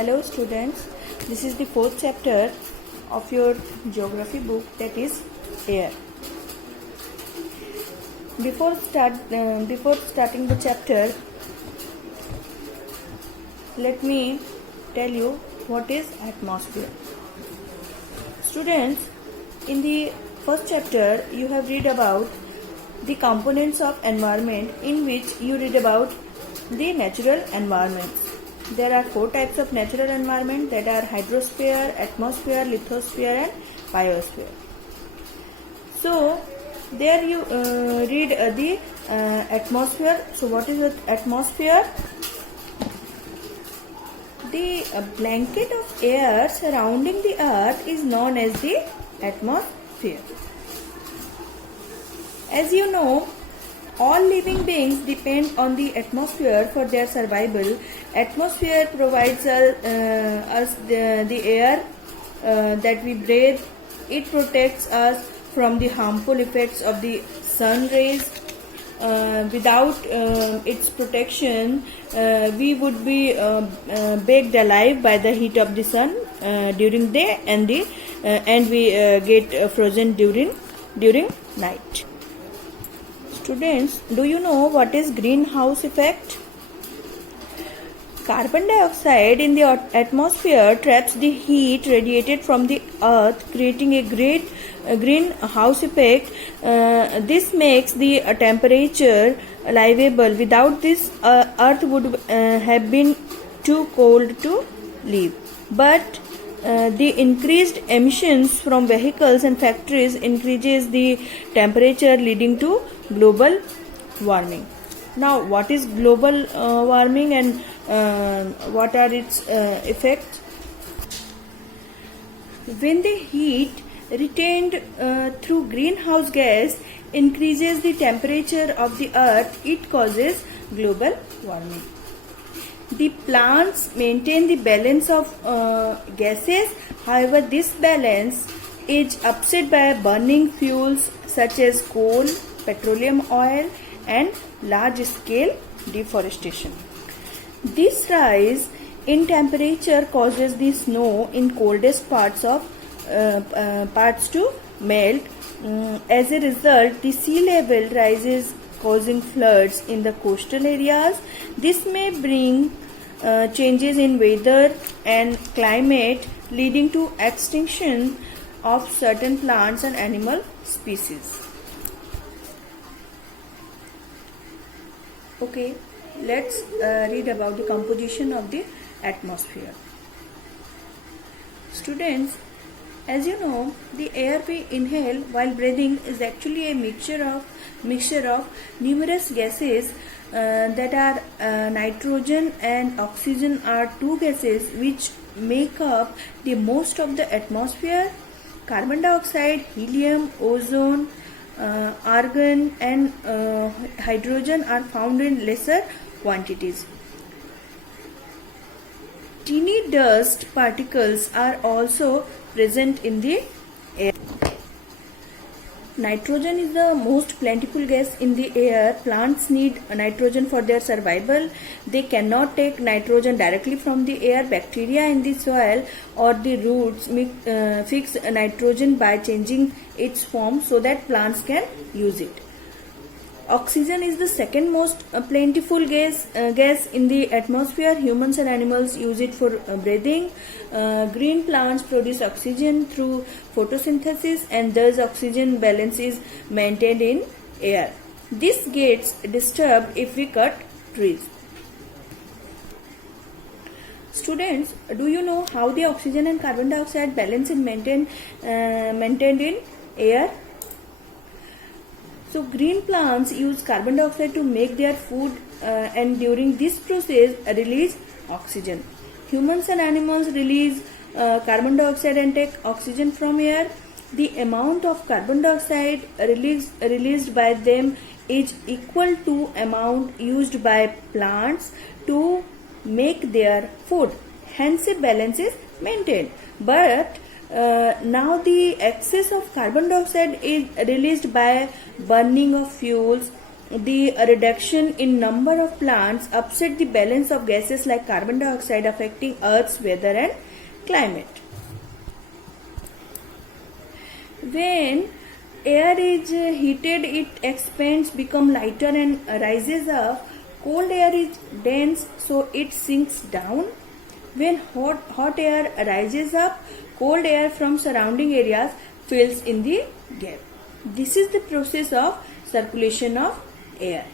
Hello students, this is the fourth chapter of your geography book, that is air. Before starting the chapter, let me tell you what is atmosphere. Students, in the first chapter you have read about the components of environment, in which you read about the natural environments. There are four types of natural environment, that are hydrosphere, atmosphere, lithosphere and biosphere. So there you read the atmosphere. So what is the atmosphere? The blanket of air surrounding the earth is known as the atmosphere. As you know, all living beings depend on the atmosphere for their survival. Atmosphere provides us the air that we breathe. It protects us from the harmful effects of the sun rays. Without its protection, we would be baked alive by the heat of the sun during day, and we get frozen during night. Students, do you know what is greenhouse effect? Carbon dioxide in the atmosphere traps the heat radiated from the earth, creating a great greenhouse effect. This makes the temperature livable. Without this, earth would have been too cold to live. But the increased emissions from vehicles and factories increases the temperature, leading to global warming. Now, what is global warming and what are its effects? When the heat retained through greenhouse gas increases the temperature of the earth, it causes global warming. The plants maintain the balance of gases. However, this balance is upset by burning fuels such as coal, petroleum oil and large-scale deforestation. This rise in temperature causes the snow in coldest parts to melt. As a result, the sea level rises, causing floods in the coastal areas. This may bring changes in weather and climate, leading to extinction of certain plants and animal species. Okay, let's read about the composition of the atmosphere. Students, as you know, the air we inhale while breathing is actually a mixture of numerous gases that are nitrogen and oxygen are two gases which make up the most of the atmosphere. Carbon dioxide, helium, ozone, argon and hydrogen are found in lesser quantities. Teeny dust particles are also present in the air. Nitrogen is the most plentiful gas in the air. Plants need nitrogen for their survival. They cannot take nitrogen directly from the air. Bacteria in the soil or the roots fix nitrogen by changing its form so that plants can use it. Oxygen is the second most plentiful gas in the atmosphere. Humans and animals use it for breathing. Green plants produce oxygen through photosynthesis, and thus oxygen balance is maintained in air. This gets disturbed if we cut trees. Students, do you know how the oxygen and carbon dioxide balance is maintained in air? So green plants use carbon dioxide to make their food and during this process release oxygen. Humans and animals release carbon dioxide and take oxygen from air. The amount of carbon dioxide released by them is equal to amount used by plants to make their food. Hence a balance is maintained. But now the excess of carbon dioxide is released by burning of fuels the reduction in number of plants upset the balance of gases like carbon dioxide, affecting Earth's weather and climate. When air is heated, it expands, becomes lighter and rises up. Cold air is dense, so it sinks down. When hot air rises up, cold air from surrounding areas fills in the gap. This is the process of circulation of air.